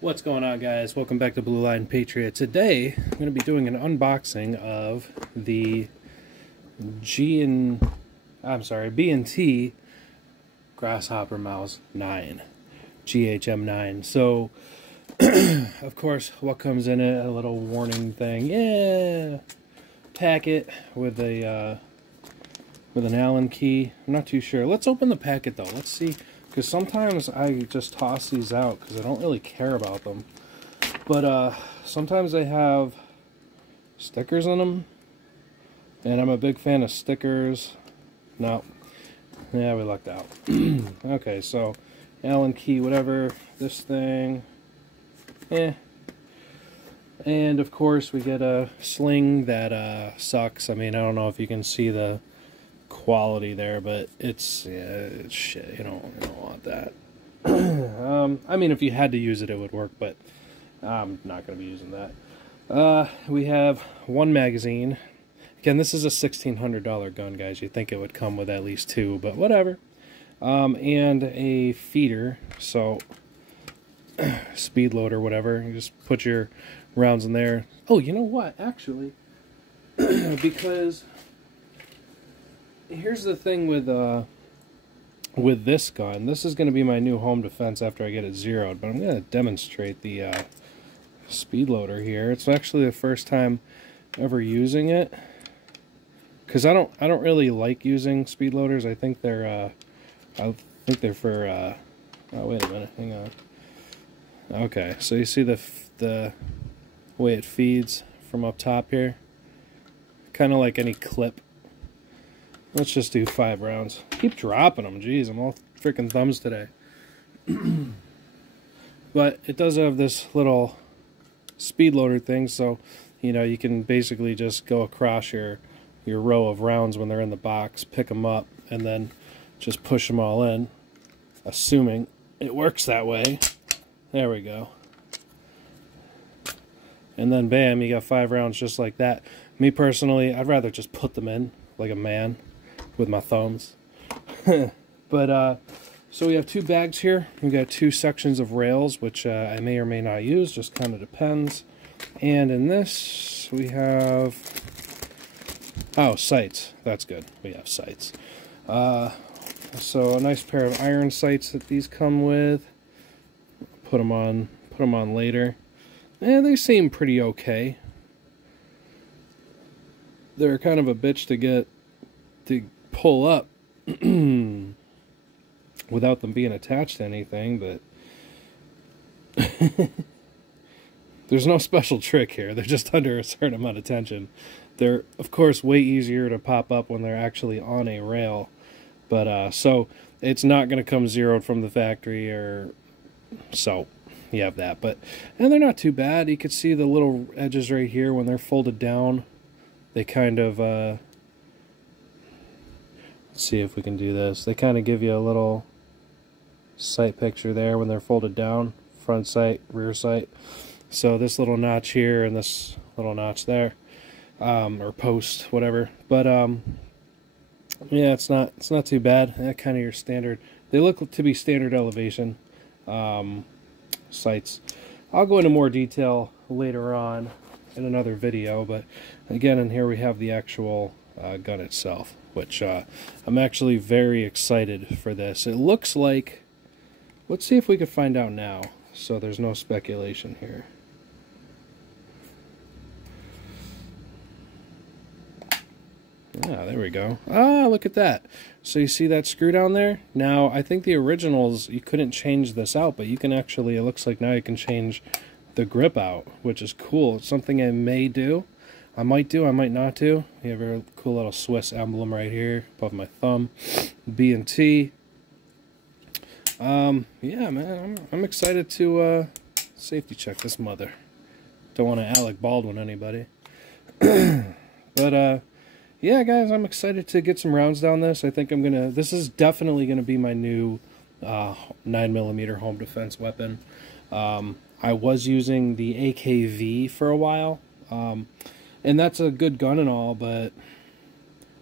What's going on, guys? Welcome back to Blue Line Patriot. Today I'm going to be doing an unboxing of the B&T Grasshopper Mouse 9 GHM9. So of course, what comes in it? A little warning thing. Yeah, packet with a with an Allen key. I'm not too sure. Let's open the packet though. Let's see. Because sometimes I just toss these out because I don't really care about them. But sometimes they have stickers in them. And I'm a big fan of stickers. No. Yeah, we lucked out. Okay, so Allen key, whatever. This thing. Eh. And of course we get a sling that sucks. I mean, I don't know if you can see the quality there, but it's shit. You don't want that. I mean, if you had to use it, it would work, but I'm not going to be using that. We have one magazine. Again, this is a $1,600 gun, guys. You'd think it would come with at least two, but whatever. And a feeder, so speed loader, whatever. You just put your rounds in there. Oh, you know what? Actually, because here's the thing with this gun. This is going to be my new home defense after I get it zeroed, but I'm going to demonstrate the speed loader here. It's actually the first time ever using it, because I don't really like using speed loaders. I think they're for oh, wait a minute, hang on. Okay, so you see the way it feeds from up top here, kind of like any clip. Let's just do 5 rounds. Keep dropping them. Jeez, I'm all freaking thumbs today. But it does have this little speed loader thing, so you know you can basically just go across your row of rounds when they're in the box, pick them up, and then just push them all in, assuming it works that way. There we go. And then bam, you got 5 rounds just like that. Me personally, I'd rather just put them in like a man with my thumbs. But so we have 2 bags here. We got 2 sections of rails, which I may or may not use, just kind of depends. And in this we have sights. That's good. We have sights. So a nice pair of iron sights that these come with. Put them on later. And they seem pretty okay. They're kind of a bitch to pull up without them being attached to anything, but there's no special trick here. They're just under a certain amount of tension. They're, of course, way easier to pop up when they're actually on a rail, but so it's not going to come zeroed from the factory, or so you have that. And they're not too bad. You can see the little edges right here when they're folded down. They kind of let's see if we can do this. They kind of give you a little sight picture there when they're folded down, front sight, rear sight. So this little notch here and this little notch there, or post, whatever. But yeah, it's not too bad. That kind of your standard. They look to be standard elevation sights. I'll go into more detail later on in another video, but again, in here we have the actual gun itself, which I'm actually very excited for this. It looks like, let's see if we can find out now, so there's no speculation here. Yeah, there we go. Ah, look at that. So you see that screw down there? Now, I think the originals, you couldn't change this out, but you can actually, it looks like now you can change the grip out, which is cool. It's something I may do. I might do, I might not do. You have a cool little Swiss emblem right here above my thumb. B&T. Yeah, man, I'm excited to safety check this mother. Don't want to Alec Baldwin anybody. But yeah, guys, I'm excited to get some rounds down this. I think this is definitely gonna be my new 9mm home defense weapon. I was using the AKV for a while, and that's a good gun and all, but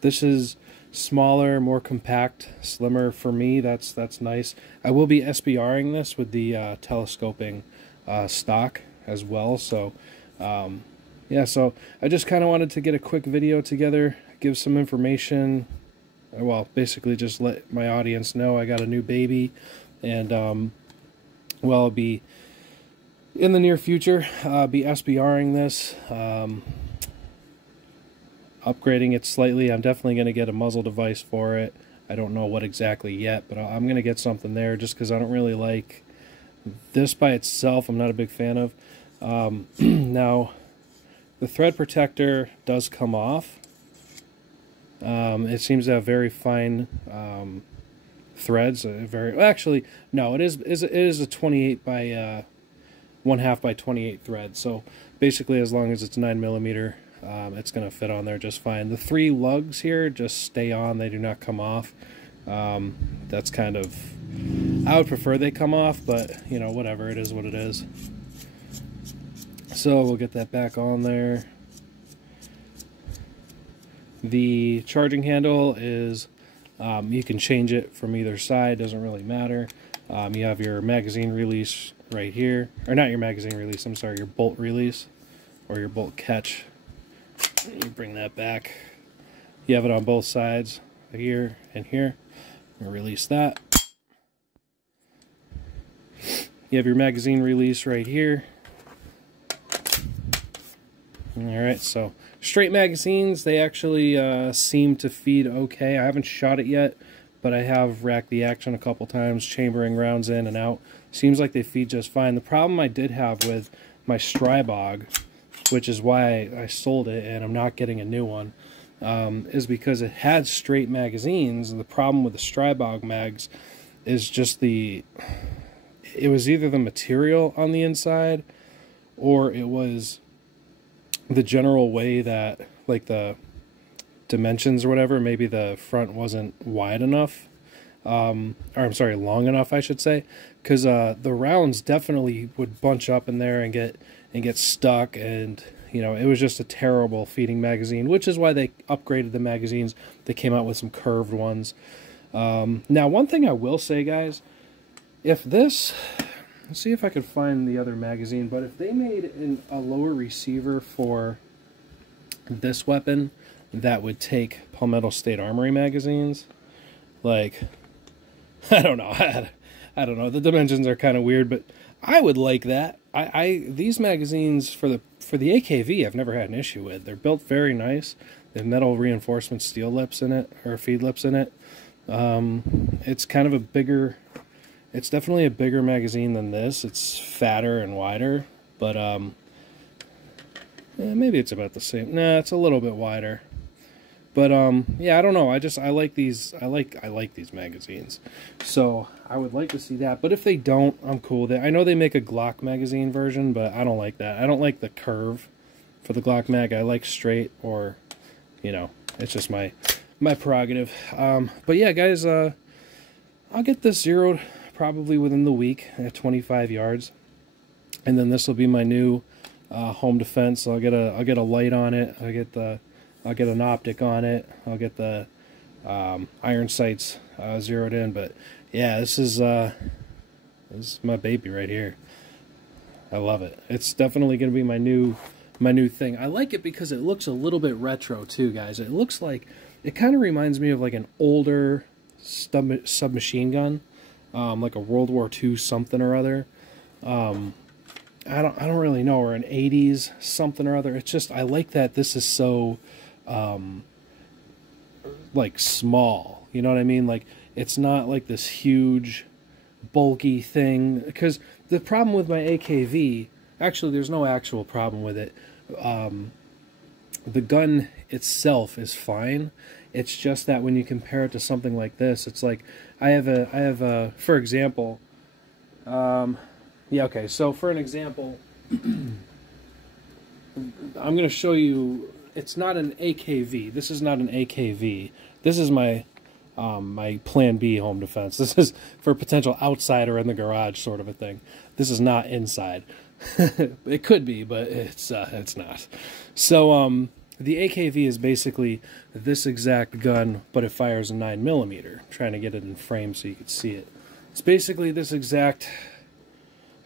this is smaller, more compact, slimmer for me. That's nice. I will be SBRing this with the telescoping stock as well. So yeah, so I just kind of wanted to get a quick video together, give some information, well, basically just let my audience know I got a new baby, and well, I'll be in the near future be SBRing this, upgrading it slightly. I'm definitely going to get a muzzle device for it. I don't know what exactly yet, but I'm going to get something there just because I don't really like this by itself. I'm not a big fan of. Now, the thread protector does come off. It seems to have very fine threads. Actually, no, it is a 28 by 1/2 by 28 thread. So basically, as long as it's 9mm, it's going to fit on there just fine. The 3 lugs here just stay on; they do not come off. That's kind of, I would prefer they come off, but you know, whatever, it is what it is. So we'll get that back on there. The charging handle is, you can change it from either side, doesn't really matter. You have your magazine release right here, or not your magazine release, I'm sorry, your bolt release, or your bolt catch. You bring that back. You have it on both sides, here and here. Release that. You have your magazine release right here. Alright, so straight magazines, they actually seem to feed okay. I haven't shot it yet, but I have racked the action a couple times, chambering rounds in and out. Seems like they feed just fine. The problem I did have with my Strybog, which is why I sold it and I'm not getting a new one, is because it had straight magazines. And the problem with the Strybog mags is just it was either the material on the inside, or it was the general way that, like, the dimensions or whatever, maybe the front wasn't wide enough, or I'm sorry, long enough, I should say, because the rounds definitely would bunch up in there and get stuck, and you know, it was just a terrible feeding magazine, which is why they upgraded the magazines. They came out with some curved ones. Now, one thing I will say, guys, if this, let's see if I could find the other magazine, but if they made a lower receiver for this weapon that would take Palmetto State Armory magazines, like, I don't know, I don't know, the dimensions are kind of weird, but I would like that. These magazines for the AKV I've never had an issue with. They're built very nice. They have metal reinforcement steel lips in it, or feed lips in it. It's kind of a bigger, it's definitely a bigger magazine than this. It's fatter and wider, but yeah, maybe it's about the same. Nah, it's a little bit wider. But yeah, I don't know. I like these. I like these magazines. So I would like to see that. But if they don't, I'm cool with it. I know they make a Glock magazine version, but I don't like that. I don't like the curve for the Glock mag. I like straight, or you know, it's just my prerogative. But yeah, guys, I'll get this zeroed probably within the week at 25 yards, and then this will be my new home defense. So I'll get a light on it. I'll get an optic on it. I'll get the iron sights zeroed in. But yeah, this is my baby right here. I love it. It's definitely going to be my new thing. I like it because it looks a little bit retro too, guys. It looks like, it kind of reminds me of like an older submachine gun, like a World War II something or other. I don't really know, or an 80s something or other. It's just, I like that this is so like small, you know what I mean? Like, it's not like this huge bulky thing, because the problem with my AKV, actually there's no actual problem with it. The gun itself is fine. It's just that when you compare it to something like this, it's like, I have a for example, yeah, okay, so for an example, I'm going to show you, it's not an AKV. This is not an AKV. This is my my Plan B home defense. This is for a potential outsider in the garage sort of a thing. This is not inside. It could be, but it's not. So the AKV is basically this exact gun, but it fires a 9mm. I'm trying to get it in frame so you can see it. It's basically this exact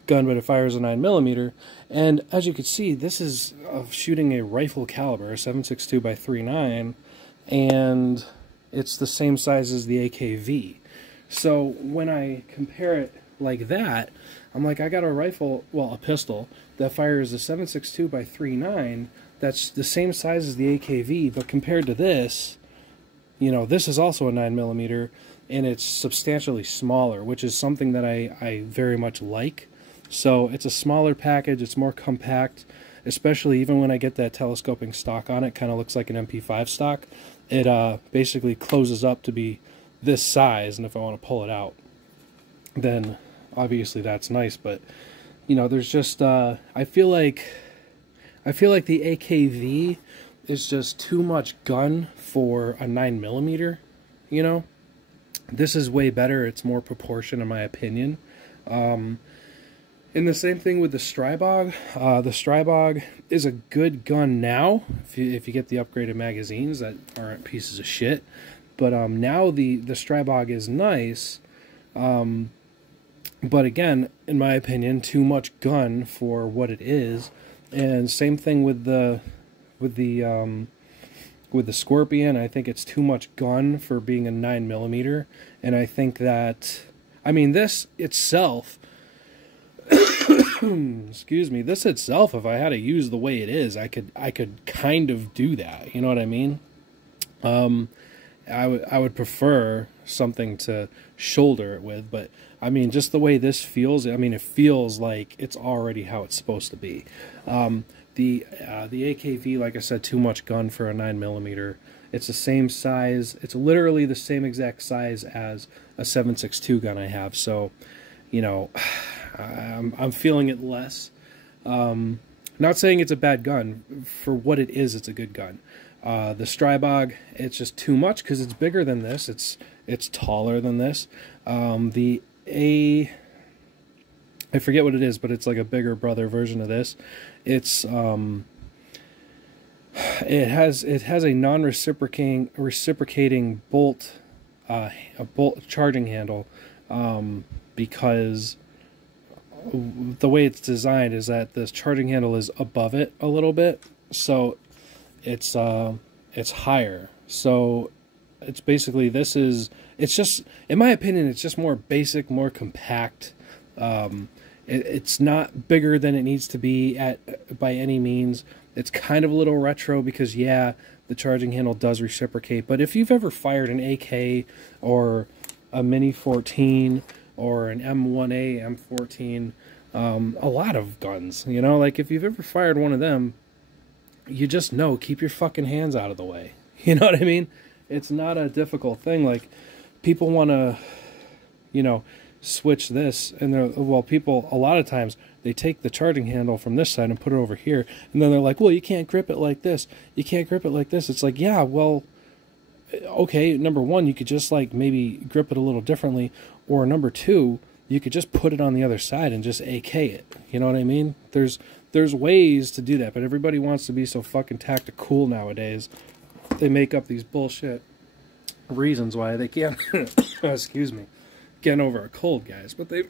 gun, but it fires a 9mm. And as you can see, this is shooting a rifle caliber, 7.62 by 3.9, and it's the same size as the AKV. So when I compare it like that, I'm like, I got a rifle, well, a pistol, that fires a 7.62 by 3.9, that's the same size as the AKV, but compared to this, you know, this is also a 9mm, and it's substantially smaller, which is something that I very much like. So it's a smaller package, it's more compact, especially even when I get that telescoping stock on it, kind of looks like an MP5 stock. It basically closes up to be this size, and if I want to pull it out, then obviously that's nice. But you know, there's just I feel like the AKV is just too much gun for a 9mm. You know, this is way better. It's more proportion, in my opinion. And the same thing with the Strybog. The Strybog is a good gun now, if you get the upgraded magazines that aren't pieces of shit. But now the Strybog is nice. But again, in my opinion, too much gun for what it is. And same thing with the Scorpion. I think it's too much gun for being a 9mm. And I think that, I mean, this itself, excuse me, this itself, if I had to use the way it is, I could kind of do that. You know what I mean? I would prefer something to shoulder it with, but I mean, just the way this feels, I mean, it feels like it's already how it's supposed to be. The AKV, like I said, too much gun for a 9mm. It's the same size. It's literally the same exact size as a 7.62 gun I have. So, you know, I'm feeling it less. Not saying it's a bad gun. For what it is, it's a good gun. The Strybog, it's just too much because it's bigger than this. It's taller than this. I forget what it is, but it's like a bigger brother version of this. It's it has a non-reciprocating bolt, a bolt charging handle, because the way it's designed is that this charging handle is above it a little bit, so it's higher. So it's basically, it's just, in my opinion, it's just more basic, more compact. It's not bigger than it needs to be by any means. It's kind of a little retro because, yeah, the charging handle does reciprocate. But if you've ever fired an AK or a Mini 14 or an M1A M14, a lot of guns, you know, like if you've ever fired one of them, you just know, keep your fucking hands out of the way. You know what I mean? It's not a difficult thing. Like, people want to, you know, switch this, and they're, well, people, a lot of times, they take the charging handle from this side and put it over here, and then they're like, well, you can't grip it like this. You can't grip it like this. It's like, yeah, well, okay, number one, you could just, like, maybe grip it a little differently, or number two, you could just put it on the other side and just AK it. You know what I mean? There's ways to do that, but everybody wants to be so fucking tactical nowadays. They make up these bullshit reasons why they can't, excuse me, getting over a cold, guys, but they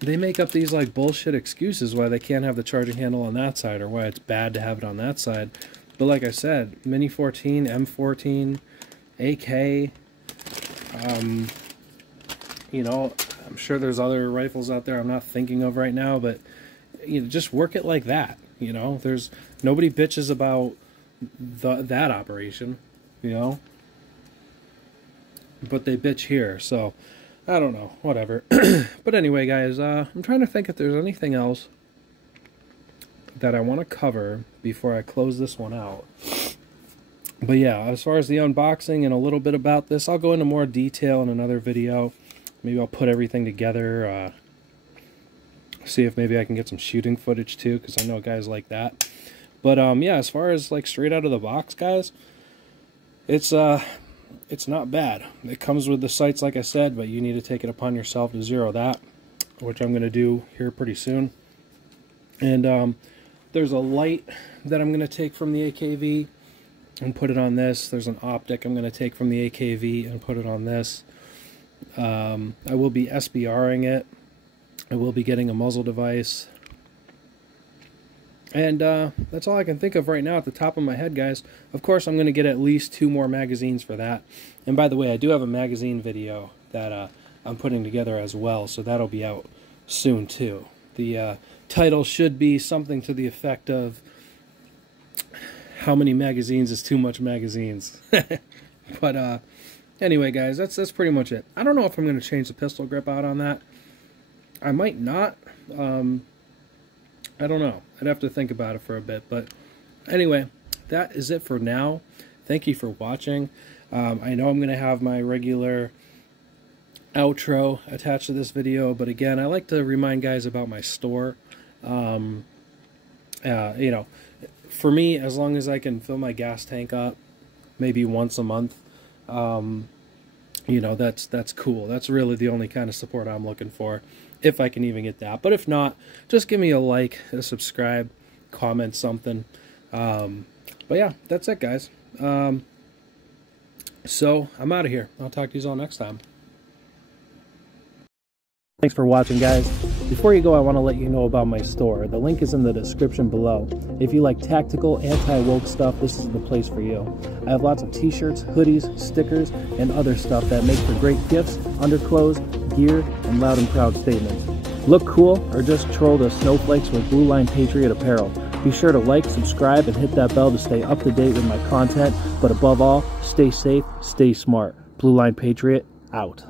they make up these like bullshit excuses why they can't have the charging handle on that side, or why it's bad to have it on that side. But like I said, Mini 14, M14, AK, you know, I'm sure there's other rifles out there I'm not thinking of right now, but you know, just work it like that. You know, there's nobody bitches about that operation, you know, but they bitch here. So I don't know, whatever. But anyway, guys, I'm trying to think if there's anything else that I want to cover before I close this one out. But yeah, as far as the unboxing and a little bit about this, I'll go into more detail in another video. Maybe I'll put everything together, see if maybe I can get some shooting footage too, because I know guys like that. But yeah, as far as like straight out of the box, guys, it's not bad. It comes with the sights, like I said, but you need to take it upon yourself to zero that, which I'm going to do here pretty soon. And there's a light that I'm going to take from the AKV and put it on this. There's an optic I'm going to take from the AKV and put it on this. I will be SBRing it. I will be getting a muzzle device. And that's all I can think of right now at the top of my head, guys. Of course, I'm going to get at least 2 more magazines for that. And by the way, I do have a magazine video that I'm putting together as well, so that'll be out soon too. The title should be something to the effect of how many magazines is too much magazines. But anyway, guys, that's pretty much it. I don't know if I'm going to change the pistol grip out on that. I might not. I don't know. I'd have to think about it for a bit. But anyway, that is it for now. Thank you for watching. I know I'm going to have my regular outro attached to this video, but again, I like to remind guys about my store. You know, for me, as long as I can fill my gas tank up maybe once a month, you know, that's cool. That's really the only kind of support I'm looking for, if I can even get that. But if not, just give me a like, a subscribe, comment something. But yeah, that's it, guys. So I'm out of here. I'll talk to you all next time. Thanks for watching, guys. Before you go, I want to let you know about my store. The link is in the description below. If you like tactical, anti-woke stuff, this is the place for you. I have lots of t-shirts, hoodies, stickers, and other stuff that make for great gifts, underclothes, gear, and loud and proud statements. Look cool or just troll the snowflakes with Blue Line Patriot apparel. Be sure to like, subscribe, and hit that bell to stay up to date with my content. But above all, stay safe, stay smart. Blue Line Patriot, out.